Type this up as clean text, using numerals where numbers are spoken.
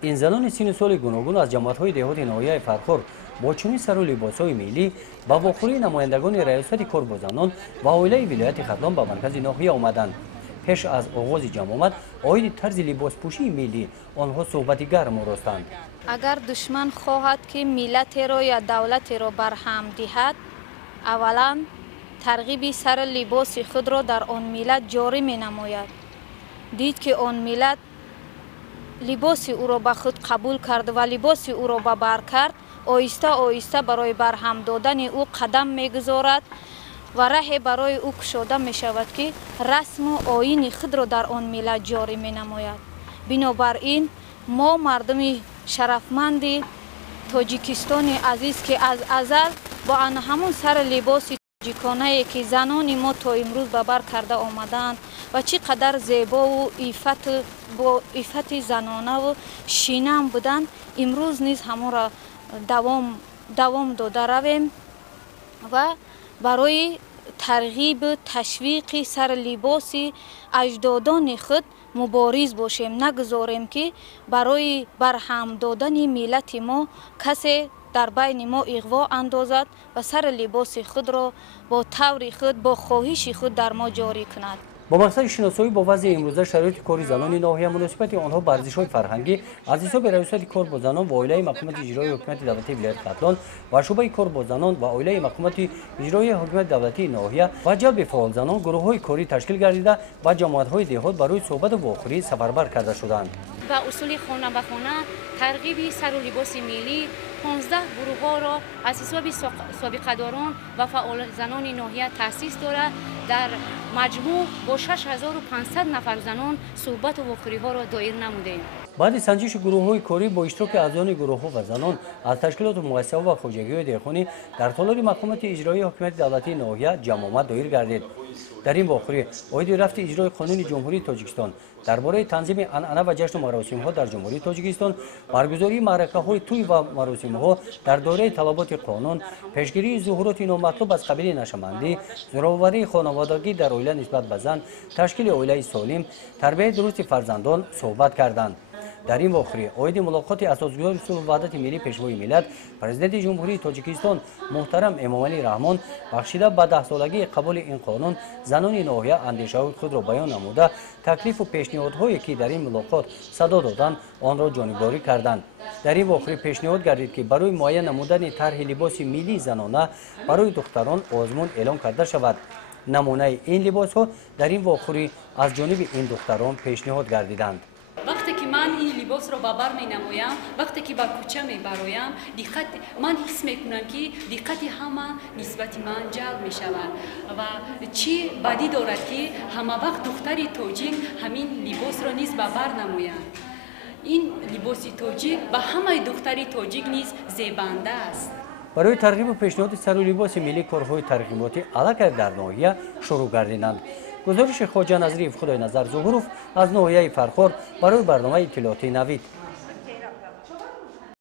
این زنان سین سال گوناگون از جماعت‌های دهات ناحیه فرخور با چنین سر و لباس‌های ملی با واخوری نمایندگان ریاست کار با زنان و عائله ولایت ختلان به مرکز ناحیه آمدند. پیش از آغاز جمع آمد آید طرز لباس پوشی ملی آنها صحبتی گرم راستند. اگر دشمن خواهد که ملت را یا دولت را برهم دهد، اولا ترغیب سر لباس خود را در آن ملت جاری می نماید. دید که آن ملت لباس او را به خود قبول کرد و لباس او را به بر کرد، آیسته آیسته برای برهم دادن او قدم می گذارد و راه برای او کشاده می شود که رسم و آیین خود را در آن ملت جاری می نماید. بنابراین ما مردم شرفمند تاجیکستان عزیز که از ازل با همون سر لباس تاجیکانه که زنان ما تا امروز به بر کرده آمدند و چقدر زیبا و عفت زنانه و شینم بودند، امروز نیز همون را دوام داده رویم و برای ترغیب تشویق سر لباس اجدادان خود مبارز باشیم، نگذاریم که برای برهم دادن ملت ما کسی در بین ما اغوا اندازد و سر لباس خود را با طور خود با خواهش خود در ما جاری کند. با مقصد شناسایی با وضع امروزه شرایط کار زنان ناحیه مناسبت آنها به ارزش‌های فرهنگی از حساب ریاست کار با زنان و عائله مقامات اجرایی حکومت دولتی ولایت ختلان و شعبه کار با زنان و عائله مقامات اجرایی حکومت دولتی ناحیه و جلب فعال زنان گروه‌های کاری تشکیل گردیده و جماعت‌های دهات برای صحبت و واخوری سفربر کرده شدند. و اصول خانه به خانه ترغیب سر و لباس ملی 15 گروه ها را از حساب سابقه داران و فعال زنان ناحیه تأسیس دارد. در مجموع با 6500 نفر زنان صحبت و واخوری ها را دایر نمودیم. بعد سنجش گروه‌های کاری با اشتراک اعضای گروه‌ها و زنان از تشکیلات مؤسسه و خوجگی‌های دهخانی در تالار مقامات اجرایی حکومت دولتی ناحیه جمع آمد دایر گردید. در این واخوری عاید رفت اجرای قانون جمهوری تاجیکستان درباره تنظیم عنعنه و جشن و مراسم‌ها در جمهوری تاجیکستان، برگزاری معرکه‌های توی و مراسم‌ها در دوره طلبات قانون، پیشگیری ظهورات نامطلوب از قبیل نشمندی، زورآوری خانوادگی در عائله نسبت به زن، تشکیل عائله سالم، تربیت درست فرزندان صحبت کردند. در این واخوری عاید ملاقات اساسگزار صلح و وحدت ملی پیشوای ملت پرزیدنت جمهوری تاجیکستان محترم امامعلی رحمان بخشیده به 10 سالگی قبول این قانون زنان ناحیه اندیشه‌های خود را بیان نموده تکلیف و پیشنهادهایی که در این ملاقات صدا دادند آن را جانبداری کردند. در این واخوری پیشنهاد گردید که برای معین نمودن طرح لباس ملی زنانه برای دختران آزمون اعلام کرده شود. نمونه این لباس‌ها در این واخوری از جانب این دختران پیشنهاد گردیدند. وقتی که من این لباس را بر می نمایم، وقتی که به کوچه می برایم، من حس می کنم که دقت همه نسبت من جلب می شود و چی بدی دارد که همه وقت دختری تاجیک همین لباس را نیز بر نمایند. این لباس تاجیک به همه دختری تاجیک نیز زیبنده است. برای ترغیب و پیشنهاد سر و لباس ملی کارهای ترغیباتی علاقه در ناحیه شروع گردیدند. گزارش خواجه نظری خدای نظر ظهوروف از ناحیه فرخور برای برنامه اطلاعاتی نوید.